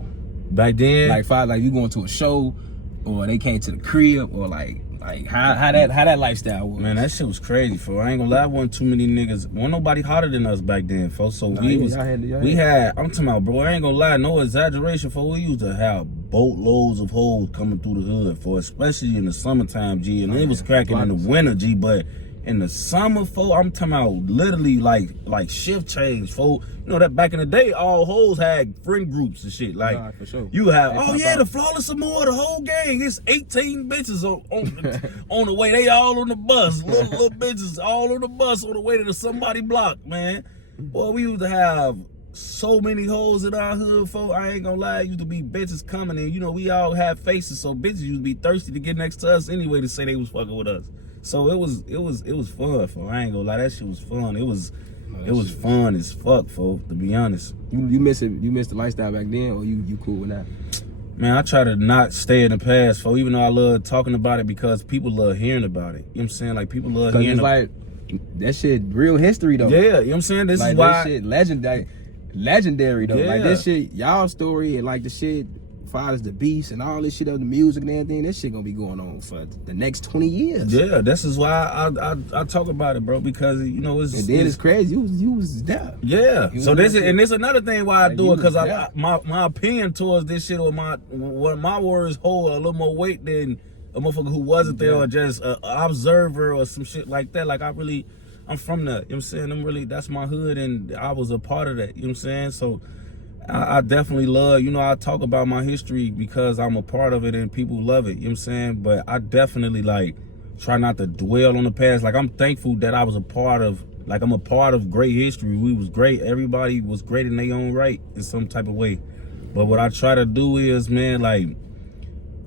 Back then, like you going to a show, or they came to the crib, or like how that lifestyle was. Man, that shit was crazy, folks. I ain't gonna lie, wasn't too many niggas. Wasn't nobody hotter than us back then, folks. So we had. I'm talking about, bro. I ain't gonna lie, no exaggeration, folks. We used to have boatloads of hoes coming through the hood, for especially in the summertime, G. And it was cracking in the winter, G. But in the summer, folks, I'm talking about literally like shift change, folks. You know that back in the day, all hoes had friend groups and shit. Like, for sure. You have, the Flawless Amore, the whole gang. It's 18 bitches on the way. They all on the bus. Little bitches all on the bus on the way to somebody block, man. Boy, we used to have so many hoes in our hood, folks. I ain't gonna lie, it used to be bitches coming in. You know, we all have faces, so bitches used to be thirsty to get next to us anyway to say they was fucking with us. So it was fun, folks. I ain't gonna lie, that shit was fun. It was fun as fuck, folks, to be honest. You miss it? You miss the lifestyle back then, or you cool with that? Man, I try to not stay in the past, folks, even though I love talking about it, because people love hearing about it. You know what I'm saying? Like, people love hearing about it. That shit real history though. Yeah, you know what I'm saying? This like, is why that shit legendary though. Yeah. Like this shit, y'all story, and like the shit as the beast and all this shit of the music and everything, this shit gonna be going on for the next 20 years. Yeah, this is why I talk about it, bro, because you know it's crazy. You was there. Yeah. So this is another thing why I do it, because my opinion towards this shit, or my words hold a little more weight than a motherfucker who wasn't there, or just an observer or some shit like that. Like I'm from that. You know what I'm saying? That's my hood, and I was a part of that. You know what I'm saying? So I definitely love, I talk about my history because I'm a part of it and people love it, you know what I'm saying? But I definitely try not to dwell on the past. Like, I'm thankful that I was I'm a part of great history. We was great. Everybody was great in their own right in some type of way. But what I try to do is, man,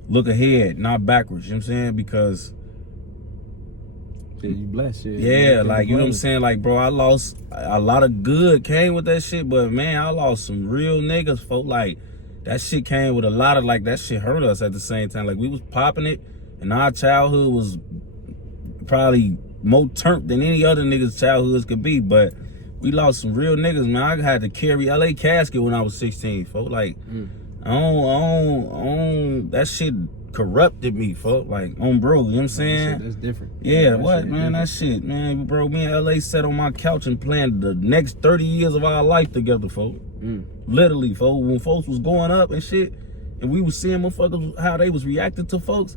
look ahead, not backwards, you know what I'm saying? Because you blessed, shit. Yeah, you know what I'm saying? Like, bro, I lost a lot of good came with that shit, but man, I lost some real niggas, folk. Like, that shit came with a lot of, that shit hurt us at the same time. Like, we was popping it, and our childhood was probably more turned than any other niggas' childhoods could be, but we lost some real niggas, man. I had to carry LA casket when I was 16, folk. Like, that shit corrupted me, fuck, on bro, you know what I'm saying? That's different. Yeah, what, man, that shit, man, bro, me and LA sat on my couch and planned the next 30 years of our life together, folks. Literally, folks, when folks was going up and shit, and we was seeing motherfuckers, how they was reacting to folks,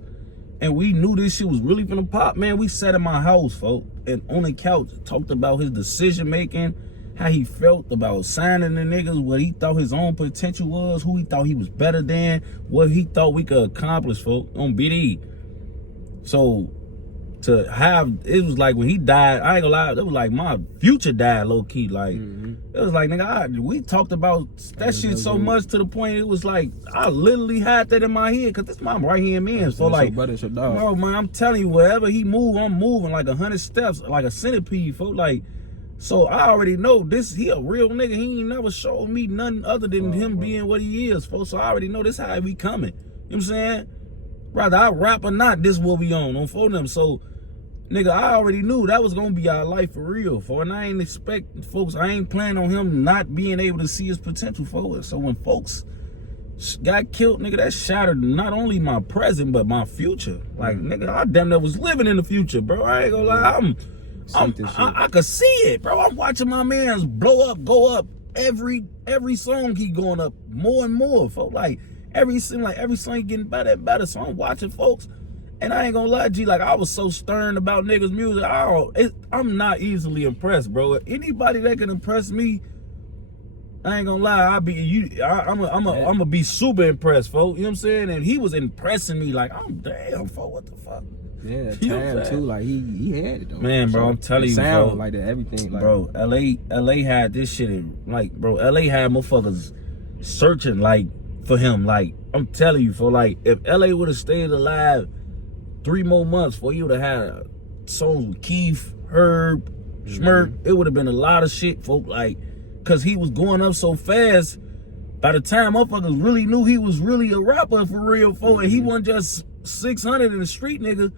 and we knew this shit was really finna pop, man, we sat in my house, folks, and on the couch, talked about his decision making, how he felt about signing the niggas, what he thought his own potential was, who he thought he was better than, what he thought we could accomplish, folks, on BD. So, to have, it was like when he died, I ain't gonna lie, it was like my future died low-key. It was like, nigga, we talked about that shit so much to the point it was like, I literally had that in my head, because this my right-hand man. So, bro, man, I'm telling you, wherever he move, I'm moving 100 steps, like a centipede, folks. So I already know he a real nigga. He ain't never showed me nothing other than him being what he is, folks. So I already know this how we coming. You know what I'm saying? Whether I rap or not, this what we on for them. So, nigga, I already knew that was gonna be our life for real, and I ain't expect, folks, I ain't planning on him not being able to see his potential for it. So when folks got killed, nigga, that shattered not only my present, but my future. Nigga, I damn near was living in the future, bro. I ain't gonna lie, I could see it, bro. I'm watching my man's blow up, go up. Every song he going up more and more, folks. Every song he getting better and better. So I'm watching, folks, and I ain't gonna lie, G. I was so stern about niggas' music. I'm not easily impressed, bro. Anybody that can impress me, I ain't gonna lie. I'm gonna be super impressed, folks. You know what I'm saying? And he was impressing me. I'm damn, folks. What the fuck? Yeah, time too. He had it though. Man, bro, I'm telling you, sound bro. Like that, everything. Bro, LA had this shit in, bro, LA had motherfuckers searching for him. I'm telling you, if LA would have stayed alive 3 more months, for you would have had songs with Keef, Herb, Schmirk, it would have been a lot of shit, folk. Cause he was going up so fast, by the time motherfuckers really knew he was really a rapper for real, folk, and he wasn't just 600 in the street, nigga,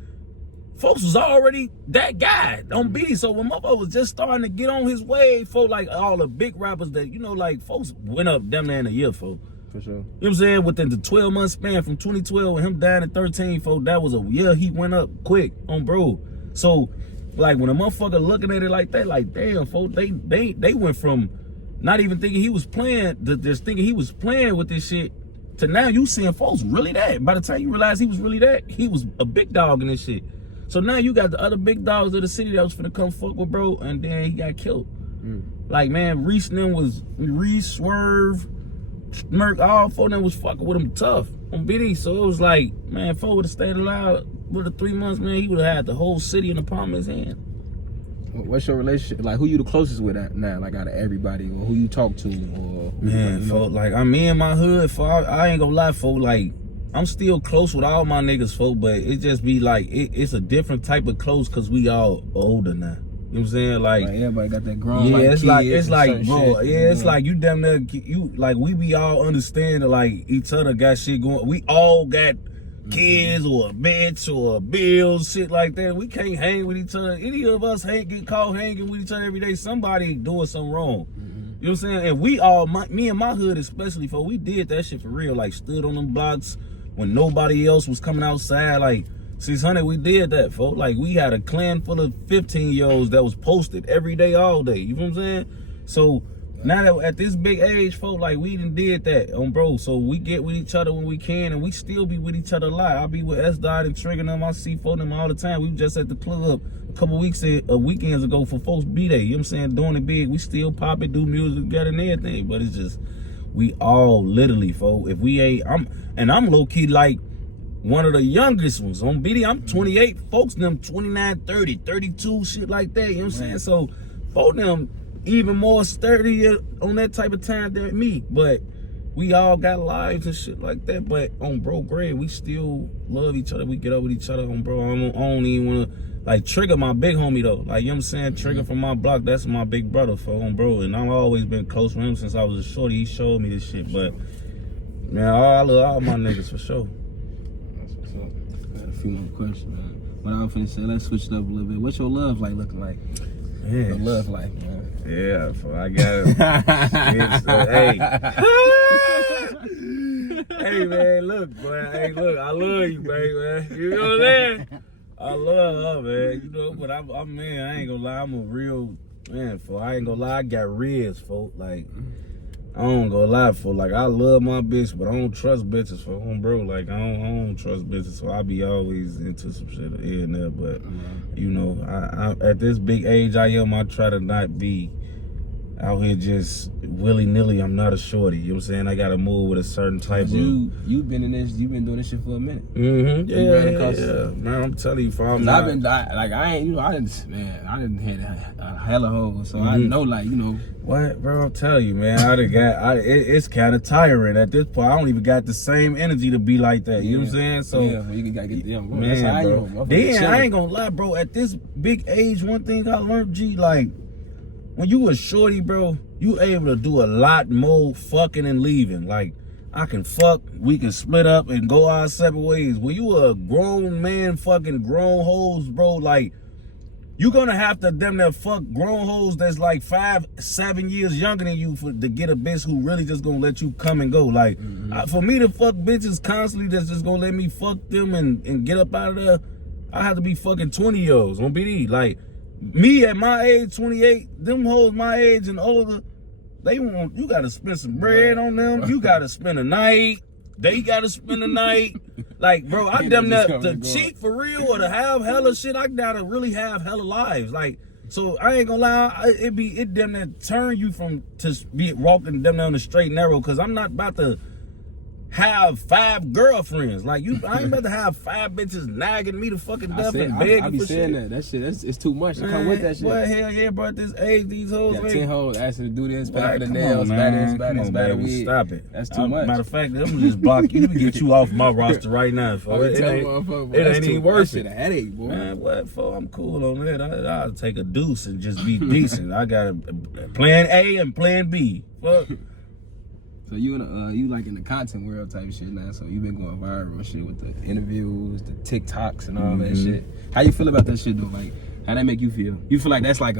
folks was already that guy on BD. So when motherfucker was just starting to get on his way, folk, like all the big rappers that, you know, like folks went up damn near in a year, folk. For sure. You know what I'm saying? Within the 12-month span from 2012 and him dying at 13, folk, that was a year he went up quick on bro. So, like, when a motherfucker looking at it like that, like, damn, folk, they went from not even thinking he was playing, just thinking he was playing with this shit, to now you seeing folks really that. By the time you realize he was really that, he was a big dog in this shit. So now you got the other big dogs of the city that was finna come fuck with bro, and then he got killed. Like, man, Reese Swerve, Merc, all four of them was fucking with him tough on BD. So it was like, man, if I would have stayed alive with the 3 months, man, he would have had the whole city in the palm of his hand. What's your relationship? Like, who you the closest with now? Like, out of everybody, or who you talk to, or man, folk, like, I'm in my hood, folk. I ain't gonna lie, folk. Like, I'm still close with all my niggas, folk, but it just be like it's a different type of close because we all older now. You know what I'm saying? Like everybody got that grown. Yeah, it's like bro. Shit. Yeah, it's like you damn near you like we be all understanding like each other got shit going. We all got kids or a bitch or bills, shit like that. We can't hang with each other. Any of us get caught hanging with each other every day. Somebody doing something wrong. You know what I'm saying? And we all, me and my hood especially, for we did that shit for real. Like stood on them blocks when nobody else was coming outside. Like 600, we did that, folks. Like we had a clan full of 15-year-olds that was posted every day, all day. You know what I'm saying? So now that at this big age, folks, like we done did that on bro. So we get with each other when we can, and we still be with each other a lot. I be with S-Dot and Trigger them. I see folks them all the time. We was just at the club a couple weekends ago for folks B-Day. You know what I'm saying? Doing it big. We still pop it, do music together and everything. But it's just, we all literally, folks. If we ain't, I'm low-key like one of the youngest ones on BD. I'm 28, folks them 29, 30, 32, shit like that. You know what I'm saying? So folks them even more sturdy on that type of time than me. But we all got lives and shit like that. But on bro grade, we still love each other. We get up with each other on bro. I don't even want to like Trigger my big homie though. Like, you know what I'm saying? Trigger from my block, that's my big brother for on bro. And I've always been close with him since I was a shorty. He showed me this shit. But man, I love all my niggas for sure. That's what's up. Got a few more questions, man. But I'm finna say, let's switch it up a little bit. What's your love life looking like? Yeah. Your love life, man. Yeah, I got it. Hey man, look, boy. Hey, look, I love you, baby, man. You know what I'm saying? I love her, man. You know, but I'm man, I ain't gonna lie, I'm a real man, I ain't gonna lie, I got ribs, folk. Like, I don't gonna lie, folk. Like, I love my bitch, but I don't trust bitches, for home, bro. Like, I don't trust bitches, so I be always into some shit here and there. But you know, I at this big age I try to not be out here just willy-nilly. I'm not a shorty, you know what I'm saying? I gotta move with a certain type of... You've been doing this shit for a minute. Mm-hmm. Yeah. Man, I'm telling you, I didn't had a hella hoes, so I know, like, you know. What, bro? I'm telling you, man, it's kind of tiring at this point. I don't even got the same energy to be like that, you know what I'm saying? So, you gotta get them, bro. Man, bro. Then, I ain't gonna lie, bro, at this big age, one thing I learned, G, like, when you a shorty, bro, you able to do a lot more fucking and leaving. Like, I can fuck, we can split up and go our separate ways. When you a grown man fucking grown hoes, bro, like, you gonna have to damn near fuck grown hoes that's like 5-7 years younger than you to get a bitch who really just gonna let you come and go. Like, for me to fuck bitches constantly that's just gonna let me fuck them and get up out of there, I have to be fucking 20-year-olds on BD. Like, me at my age, 28, them hoes my age and older, you gotta spend some bread on them. You gotta spend a night. They gotta spend a night. Like, bro, I damn near to cheat for real or to have hella shit, I gotta really have hella lives. Like, so I ain't gonna lie, it damn near turn you from to be walking damn near on the straight and narrow, cause I'm not about to have 5 girlfriends. Like, I ain't about to have 5 bitches nagging me to fucking death and begging I be for saying shit. That shit, it's too much to come with that shit. Boy, hell yeah, bro, at this age, these hoes, got 10 hoes asking to do this, pay for the come nails, on, better weed. Stop it. That's too much. Matter of fact, I'm gonna just block you. Get you off my roster right now, folks. It ain't even worth it. That shit a headache, boy. Man, what, folks? I'm cool on that. I'll take a deuce and just be decent. I got a plan A and plan B. Fuck. So you like in the content world type shit now. So you been going viral and shit with the interviews, the TikToks and all that shit. How you feel about that shit though? Like, how that make you feel? You feel like that's like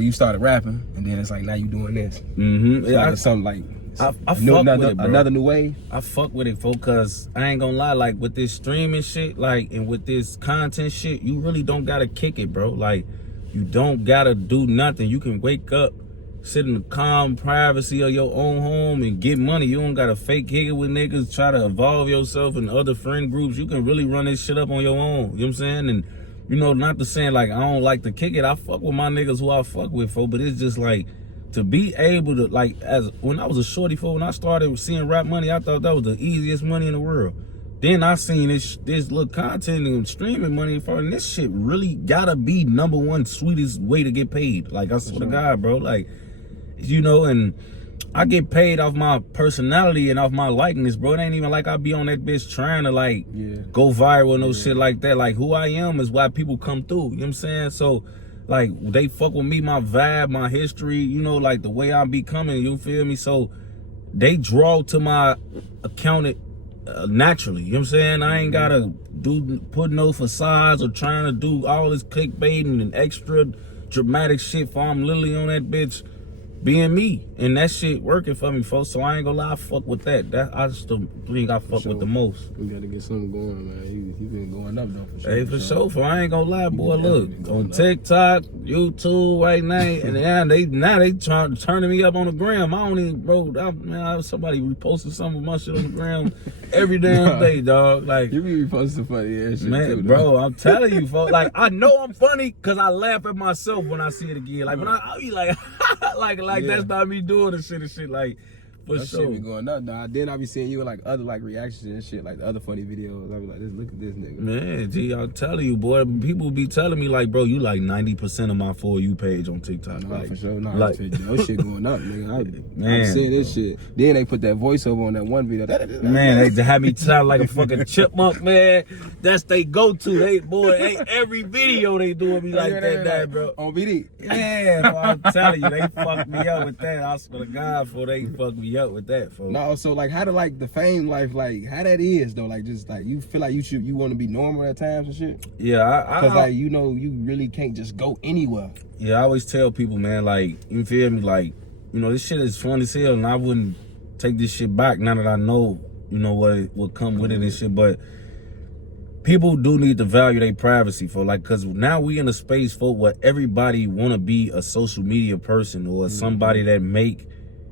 you started rapping and then it's like now you doing this. Yeah, like something like I fuck with it, bro. Another new way. I fuck with it, folks, cause I ain't gonna lie, like with this streaming shit, like and with this content shit, you really don't gotta kick it, bro. Like you don't gotta do nothing. You can wake up, sit in the calm privacy of your own home and get money. You don't gotta fake kick it with niggas, try to evolve yourself in other friend groups. You can really run this shit up on your own. You know what I'm saying? And you know, not to saying like I don't like to kick it. I fuck with my niggas who I fuck with, folks, but it's just like to be able to, like, as when I was a shorty, for when I started seeing rap money, I thought that was the easiest money in the world. Then I seen this little content and streaming money, and this shit really gotta be #1 sweetest way to get paid. Like, I swear to God, bro. Like, you know, and I get paid off my personality and off my likeness, bro. It ain't even like I be on that bitch trying to, like, go viral, no shit like that. Like, who I am is why people come through. You know what I'm saying? So, like, they fuck with me, my vibe, my history, you know, like the way I be coming, you feel me? So they draw to my account naturally, you know what I'm saying? I ain't gotta put no facades or trying to do all this clickbaiting and extra dramatic shit for I'm literally on that bitch being me. And that shit working for me, folks. So I ain't gonna lie, I fuck with that. I just think I fuck with the most. We gotta get something going, man. You been going up though, for sure. Hey, for sure. For I ain't gonna lie, boy. Look, on TikTok, YouTube right now, and they turning me up on the gram. I don't even, bro. Somebody reposted some of my shit on the gram every damn day, dog. Like, you be reposting funny ass shit, man, too, bro. I'm telling you, folks. Like, I know I'm funny because I laugh at myself when I see it again. Like when I be like, like that's not me doing the shit and shit. Like, for that sure. Shit be going up, dog. Then I be seeing you with like other like reactions and shit, like the other funny videos. I be like, look at this nigga. Man, G, I'm telling you, boy. People be telling me like, bro, you like 90% of my For You page on TikTok. Nah, like, for sure. Nah, like, your shit going up, nigga. Man, I'm seeing this shit. Then they put that voiceover on that one video. Man, they had me sound like a fucking chipmunk, man. That's they go-to. Every video they doing me like that, bro. On BD. Yeah, bro, I'm telling you, they fucked me up with that. I swear to God, they fucked me up with that, folks. No, so like, how to like the fame life, like how that is though, like just like you feel like you want to be normal at times and shit. Yeah, because like you know you really can't just go anywhere. Yeah, I always tell people, man, like you feel me, like you know this shit is fun as hell, and I wouldn't take this shit back now that I know you know what come with it and shit, but. People do need to value their privacy, for like, cause now we in a space for where everybody wanna be a social media person or somebody that make,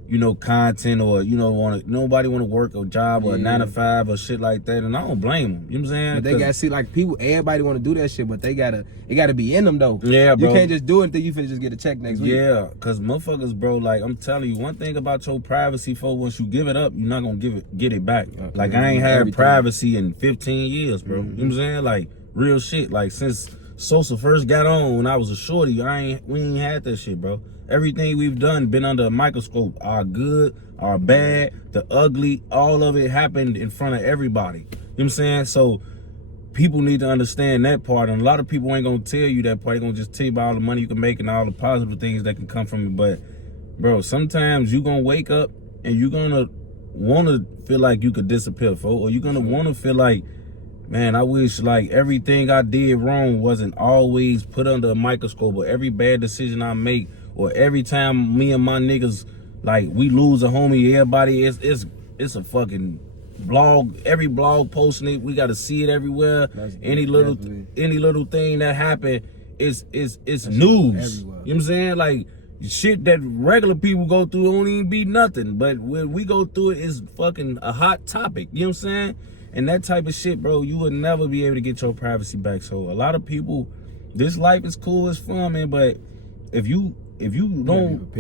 you know, content or you know nobody wanna work a job or a 9 to 5 or shit like that, and I don't blame them. You know what I'm saying? But they gotta see like everybody wanna do that shit, but it gotta be in them though. Yeah, bro. You can't just do it until you finna just get a check next week. Yeah, cause motherfuckers, bro, like I'm telling you, one thing about your privacy, for once you give it up, you're not gonna get it back. Like I ain't had privacy in 15 years, bro. You know what I'm saying? Like real shit. Like since Sosa first got on when I was a shorty, we ain't had that shit, bro. Everything we've done been under a microscope. Our good, our bad, the ugly, all of it happened in front of everybody. You know what I'm saying? So people need to understand that part, and a lot of people ain't gonna tell you that part. They're gonna just tell you about all the money you can make and all the positive things that can come from it. But bro, sometimes you gonna wake up and you're gonna wanna feel like you could disappear, folks, or you're gonna wanna feel like, man, I wish like everything I did wrong wasn't always put under a microscope, or every bad decision I make, or every time me and my niggas, like, we lose a homie, everybody, it's a fucking blog, every blog posting it, we gotta see it everywhere. Any little thing that happened is news. Everywhere. You know what I'm saying? Like, shit that regular people go through don't even be nothing, but when we go through it, it's fucking a hot topic. You know what I'm saying? And that type of shit, bro, you would never be able to get your privacy back. So a lot of people, this life is cool, it's fun, man, but if you don't,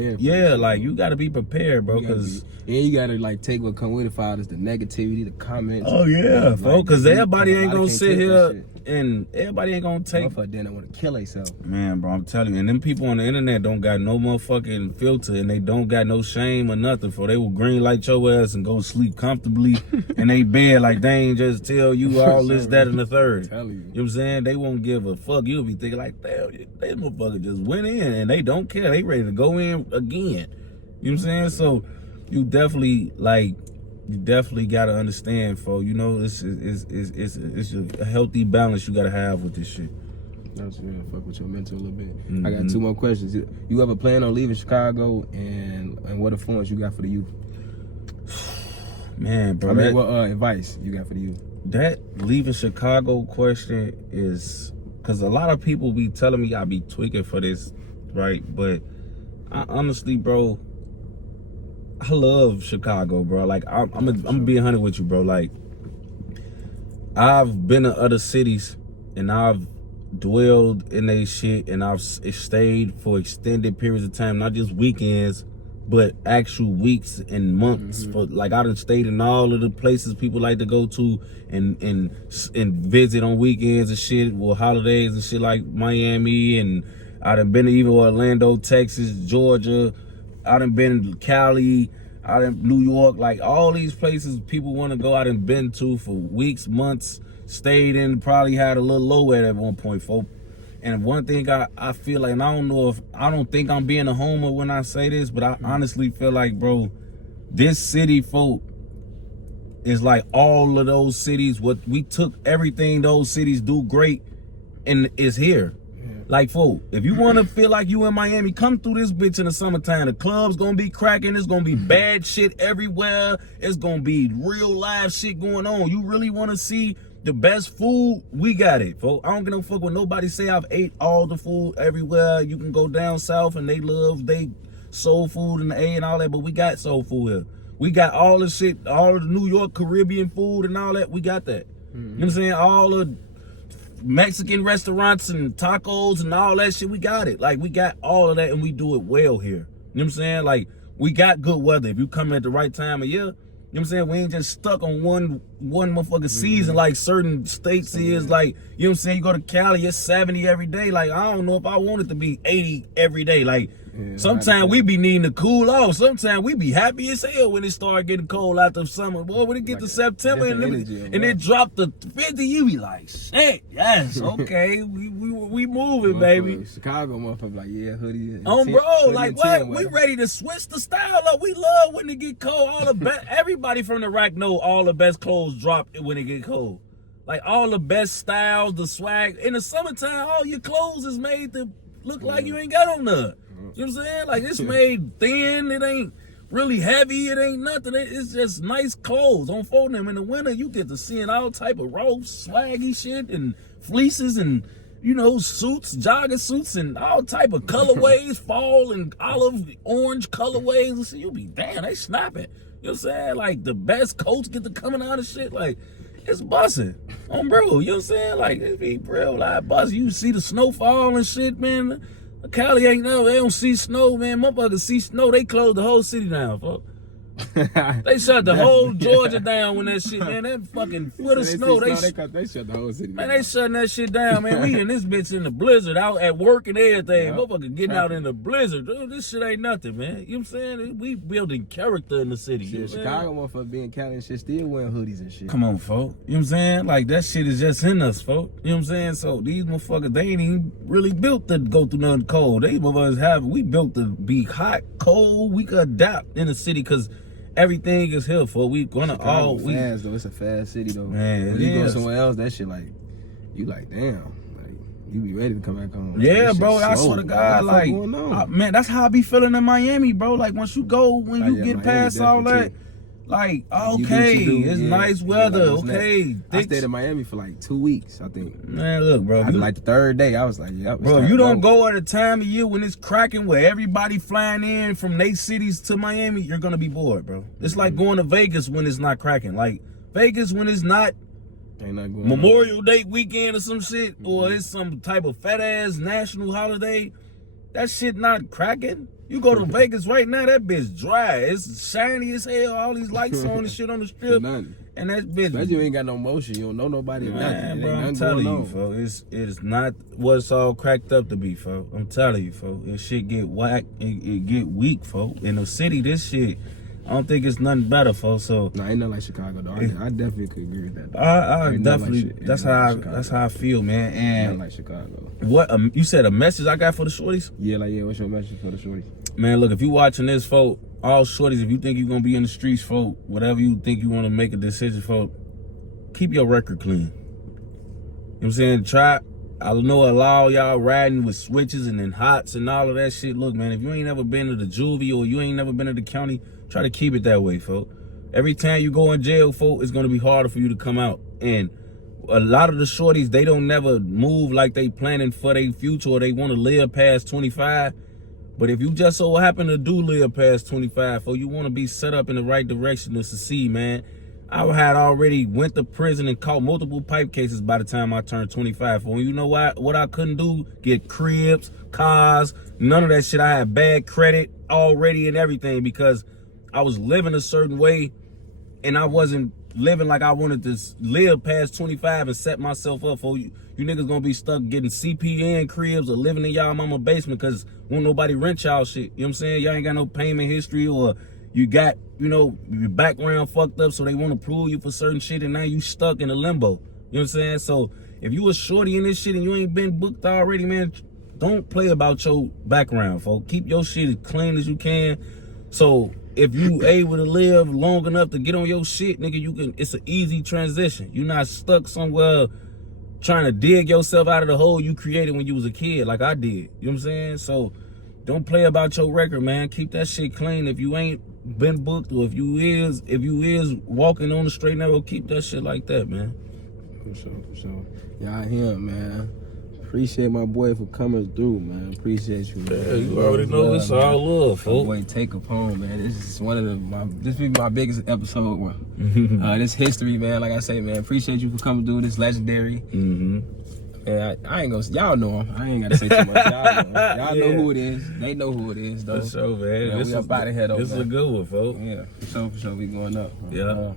like you gotta be prepared, bro, because you gotta like take what come with it, as the negativity, the comments. Oh yeah, folks, because everybody ain't gonna sit here and everybody ain't gonna take. Then they want to kill themselves. Man, bro, I'm telling you, and them people on the internet don't got no motherfucking filter, and they don't got no shame or nothing. For they will green light your ass and go sleep comfortably in they bed, like they ain't just tell you all this, that, and the third. You know what I'm saying? They won't give a fuck. You'll be thinking like, damn, they motherfucker just went in and they don't care. They ready to go in again. You know what I'm saying? So you definitely gotta understand, folks. You know, it's a healthy balance you gotta have with this shit. That's real. Fuck with your mental a little bit. I got 2 more questions. You ever plan on leaving Chicago, and what influence you got for the youth? Man, bro. I mean, what advice you got for the youth? That leaving Chicago question is because a lot of people be telling me I be tweaking for this, right? But I honestly, bro, I love Chicago, bro. Like I'm gonna be 100 with you, bro. Like I've been to other cities and I've dwelled in they shit and I've stayed for extended periods of time, not just weekends, but actual weeks and months. For like I done stayed in all of the places people like to go to and visit on weekends and shit, or holidays and shit, like Miami, and I done been to even Orlando, Texas, Georgia. I done been to Cali, I done New York, like all these places people want to go. I done been to for weeks, months, stayed in, probably had a little low at one point, folks. And one thing I feel like, and I don't think I'm being a homer when I say this, but I honestly feel like, bro, this city, folk, is like all of those cities. What we took everything those cities do great, and is here. Like, folk, if you want to feel like you in Miami, come through this bitch in the summertime. The club's gonna be cracking. It's gonna be bad shit everywhere. It's gonna be real live shit going on. You really want to see the best food? We got it, folks. I don't give no fuck what nobody say. I've ate all the food everywhere. You can go down south and they love soul food and the A and all that, but we got soul food here. We got all the shit, all of the New York Caribbean food and all that. We got that. You know what I'm saying? All the Mexican restaurants and tacos and all that shit, we got it. Like, we got all of that and we do it well here. You know what I'm saying? Like, we got good weather. If you come at the right time of year, you know what I'm saying? We ain't just stuck on one motherfucking season like certain states is. Like, you know what I'm saying? You go to Cali, it's 70 every day. Like, I don't know if I want it to be 80 every day. Like, sometimes we be needing to cool off. Sometimes we be happy as hell when it start getting cold after summer. Boy, when it get to September and it drop to 50, you be like, shit, yes, okay, we moving, baby. Chicago motherfucker like, yeah, hoodie. Bro, like what? We ready to switch the style up. We love when it get cold. All the best, everybody from the rack know all the best clothes drop when it get cold. Like all the best styles, the swag. In the summertime, all your clothes is made to look like you ain't got on none. You know what I'm saying? Like, it's made thin. It ain't really heavy. It ain't nothing. It's just nice clothes. On folding them in the winter, you get to seeing all type of raw, swaggy shit and fleeces and, you know, suits, jogging suits and all type of colorways, fall and olive orange colorways. And so you be, damn, they snapping. You know what I'm saying? Like, the best coats get to coming out of shit. Like, it's busting. Bro, you know what I'm saying? Like, it be real live busting. You see the snowfall and shit, man. Cali ain't no, they don't see snow, man. Motherfuckers see snow, they close the whole city down, folks. They shut the whole Georgia down when that shit, man. That fucking foot of snow, they shut the whole city down. Man, they shutting that shit down, man. We in this bitch in the blizzard, out at work and everything. Motherfucker getting out in the blizzard. Dude, this shit ain't nothing, man. You know what I'm saying? We building character in the city. Shit, you know Chicago motherfucker being Cali and shit, still wearing hoodies and shit. Come on, folks. You know what I'm saying? Like, that shit is just in us, folks. You know what I'm saying? So these motherfuckers, they ain't even really built to go through nothing cold. They motherfuckers we built to be hot, cold. We could adapt in the city because everything is here for. We gonna all fast though. It's a fast city though. Man, when you go somewhere else, that shit like you like damn. Like you be ready to come back home. Yeah, bro. I swear to God, like man, that's how I be feeling in Miami, bro. Like once you go, when you get past all that, like okay, it's nice weather. Okay, I stayed in Miami for like 2 weeks, I think. Man, look, bro. Like the third day, I was like, yep. Bro, you don't go at a time of year when it's cracking, where everybody flying in from their cities to Miami, you're gonna be bored, bro. It's like going to Vegas when it's not cracking. Like Vegas when it's not Memorial Day weekend or some shit, or it's some type of fat ass national holiday. That shit not cracking. You go to Vegas right now, that bitch dry. It's shiny as hell. All these lights on and shit on the strip. And that bitch. Especially you ain't got no motion. You don't know nobody. Man, bro, I'm telling you, folks. It's not what it's all cracked up to be, folks. I'm telling you, folks. This shit get whack. It get weak, folks. In the city, this shit, I don't think it's nothing better, folks. So Nah, ain't nothing like Chicago though. I definitely could agree with that. Though. I Ain't definitely nothing like that's how I feel, man. Ain't nothing And like Chicago. what you said a message I got for the shorties? Yeah, what's your message for the shorties? Man, look, if you watching this, folk, all shorties, if you think you're gonna be in the streets, folk, whatever you think you want to make a decision, folk, keep your record clean. You know what I'm saying? I know a lot of y'all riding with switches and then hots and all of that shit. Look, man, if you ain't never been to the juvie or you ain't never been to the county, try to keep it that way, folk. Every time you go in jail, folk, it's gonna be harder for you to come out. And a lot of the shorties, they don't never move like they planning for their future or they want to live past 25. But if you just so happen to do live past 25, or you want to be set up in the right direction to succeed, man, I had already went to prison and caught multiple pipe cases by the time I turned 25. For you know what I couldn't do? Get cribs, cars, none of that shit. I had bad credit already and everything because I was living a certain way and I wasn't living like I wanted to live past 25 and set myself up for you. You niggas gonna be stuck getting CPN cribs or living in y'all mama basement because won't nobody rent y'all shit. You know what I'm saying? Y'all ain't got no payment history or you got, you know, your background fucked up so they want to prove you for certain shit and now you stuck in a limbo. You know what I'm saying? So if you a shorty in this shit and you ain't been booked already, man, don't play about your background, folks. Keep your shit as clean as you can. So if you able to live long enough to get on your shit, nigga, it's an easy transition. You're not stuck somewhere trying to dig yourself out of the hole you created when you was a kid like I did. You know what I'm saying? So don't play about your record, man. Keep that shit clean. If you ain't been booked or if you is walking on the straight and narrow, keep that shit like that, man. For sure. Y'all hear him, man. Appreciate my boy for coming through, man. Appreciate you, man. Yeah, you already know it's all love, folks. Boy, take Capone, man. This is one of this be my biggest episode. This history, man. Like I say, man. Appreciate you for coming through. This legendary. Yeah, I ain't gonna. Y'all know him. I ain't gotta say too much. Y'all know who it is. They know who it is, though. For sure, man. Yeah, we up out of here, though. This is a good one, folks. Yeah, for sure. We going up. Yeah.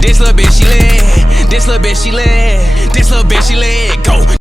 This little bitch, she lit. This little bitch, she lit. This little bitch, she lit. Go.